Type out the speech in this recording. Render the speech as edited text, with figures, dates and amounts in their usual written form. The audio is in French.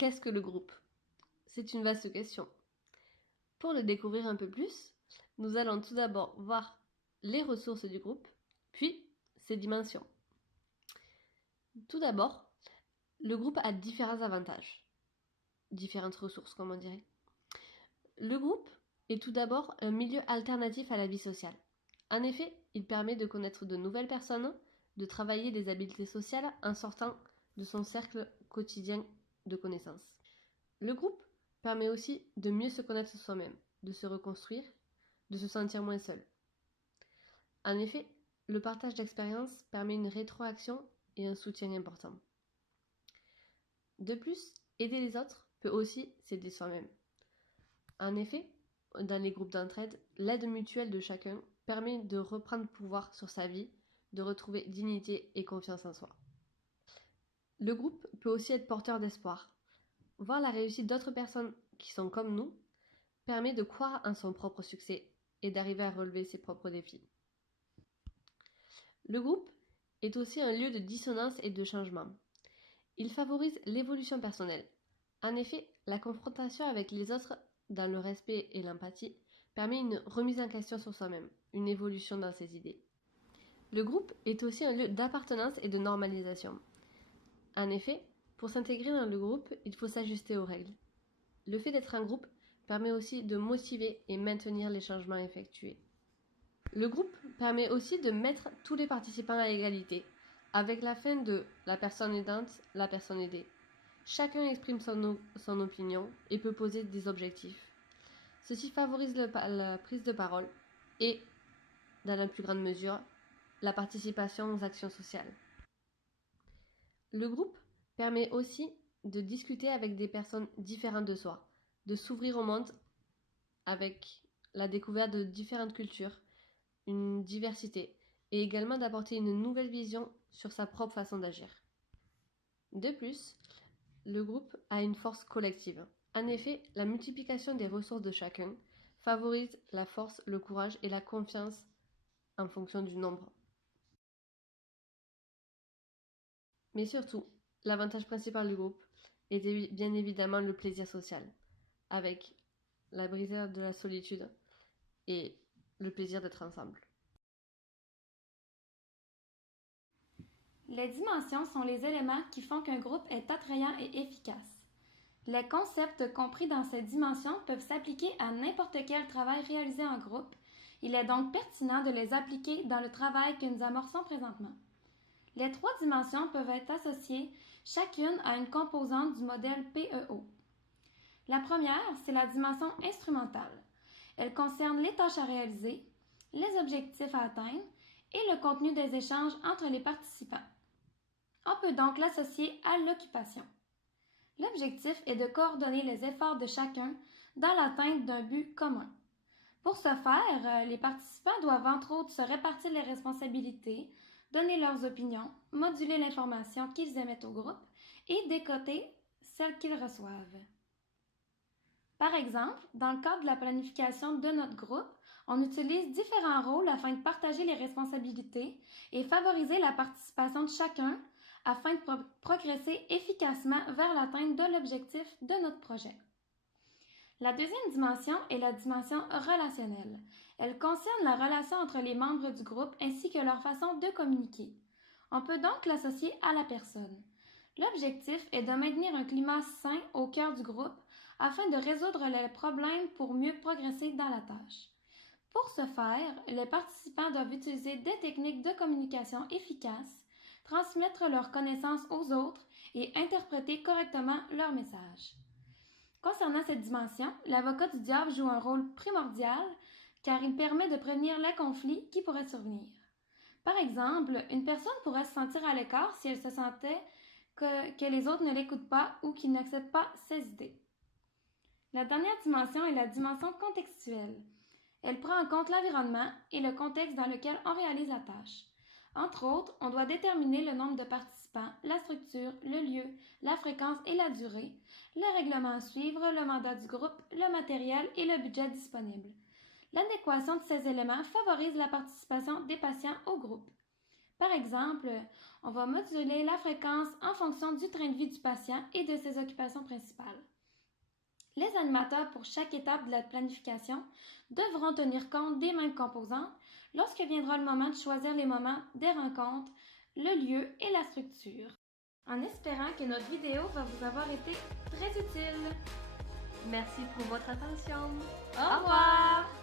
Qu'est-ce que le groupe? C'est une vaste question. Pour le découvrir un peu plus, nous allons tout d'abord voir les ressources du groupe, puis ses dimensions. Tout d'abord, le groupe a différents avantages, différentes ressources comme on dirait. Le groupe est tout d'abord un milieu alternatif à la vie sociale. En effet, il permet de connaître de nouvelles personnes, de travailler des habiletés sociales en sortant de son cercle quotidien de connaissances. Le groupe permet aussi de mieux se connaître soi-même, de se reconstruire, de se sentir moins seul. En effet, le partage d'expériences permet une rétroaction et un soutien important. De plus, aider les autres peut aussi s'aider soi-même. En effet, dans les groupes d'entraide, l'aide mutuelle de chacun permet de reprendre pouvoir sur sa vie, de retrouver dignité et confiance en soi. Le groupe peut aussi être porteur d'espoir. Voir la réussite d'autres personnes qui sont comme nous permet de croire en son propre succès et d'arriver à relever ses propres défis. Le groupe est aussi un lieu de dissonance et de changement. Il favorise l'évolution personnelle. En effet, la confrontation avec les autres dans le respect et l'empathie permet une remise en question sur soi-même, une évolution dans ses idées. Le groupe est aussi un lieu d'appartenance et de normalisation. En effet, pour s'intégrer dans le groupe, il faut s'ajuster aux règles. Le fait d'être un groupe permet aussi de motiver et maintenir les changements effectués. Le groupe permet aussi de mettre tous les participants à égalité, avec la fin de la personne aidante, la personne aidée. Chacun exprime son opinion et peut poser des objectifs. Ceci favorise la prise de parole et, dans la plus grande mesure, la participation aux actions sociales. Le groupe permet aussi de discuter avec des personnes différentes de soi, de s'ouvrir au monde avec la découverte de différentes cultures, une diversité, et également d'apporter une nouvelle vision sur sa propre façon d'agir. De plus, le groupe a une force collective. En effet, la multiplication des ressources de chacun favorise la force, le courage et la confiance en fonction du nombre. Mais surtout, l'avantage principal du groupe est bien évidemment le plaisir social, avec la brisure de la solitude et le plaisir d'être ensemble. Les dimensions sont les éléments qui font qu'un groupe est attrayant et efficace. Les concepts compris dans ces dimensions peuvent s'appliquer à n'importe quel travail réalisé en groupe. Il est donc pertinent de les appliquer dans le travail que nous amorçons présentement. Les 3 dimensions peuvent être associées chacune à une composante du modèle PEO. La première, c'est la dimension instrumentale. Elle concerne les tâches à réaliser, les objectifs à atteindre et le contenu des échanges entre les participants. On peut donc l'associer à l'occupation. L'objectif est de coordonner les efforts de chacun dans l'atteinte d'un but commun. Pour ce faire, les participants doivent entre autres se répartir les responsabilités, donner leurs opinions, moduler l'information qu'ils émettent au groupe et décoder celle qu'ils reçoivent. Par exemple, dans le cadre de la planification de notre groupe, on utilise différents rôles afin de partager les responsabilités et favoriser la participation de chacun afin de progresser efficacement vers l'atteinte de l'objectif de notre projet. La deuxième dimension est la dimension relationnelle. Elle concerne la relation entre les membres du groupe ainsi que leur façon de communiquer. On peut donc l'associer à la personne. L'objectif est de maintenir un climat sain au cœur du groupe afin de résoudre les problèmes pour mieux progresser dans la tâche. Pour ce faire, les participants doivent utiliser des techniques de communication efficaces, transmettre leurs connaissances aux autres et interpréter correctement leur message. Concernant cette dimension, l'avocat du diable joue un rôle primordial car il permet de prévenir les conflits qui pourraient survenir. Par exemple, une personne pourrait se sentir à l'écart si elle se sentait que les autres ne l'écoutent pas ou qu'ils n'acceptent pas ses idées. La dernière dimension est la dimension contextuelle. Elle prend en compte l'environnement et le contexte dans lequel on réalise la tâche. Entre autres, on doit déterminer le nombre de participants, la structure, le lieu, la fréquence et la durée, les règlements à suivre, le mandat du groupe, le matériel et le budget disponible. L'adéquation de ces éléments favorise la participation des patients au groupe. Par exemple, on va moduler la fréquence en fonction du train de vie du patient et de ses occupations principales. Les animateurs pour chaque étape de la planification devront tenir compte des mêmes composantes lorsque viendra le moment de choisir les moments des rencontres, le lieu et la structure. En espérant que notre vidéo va vous avoir été très utile. Merci pour votre attention. Au revoir!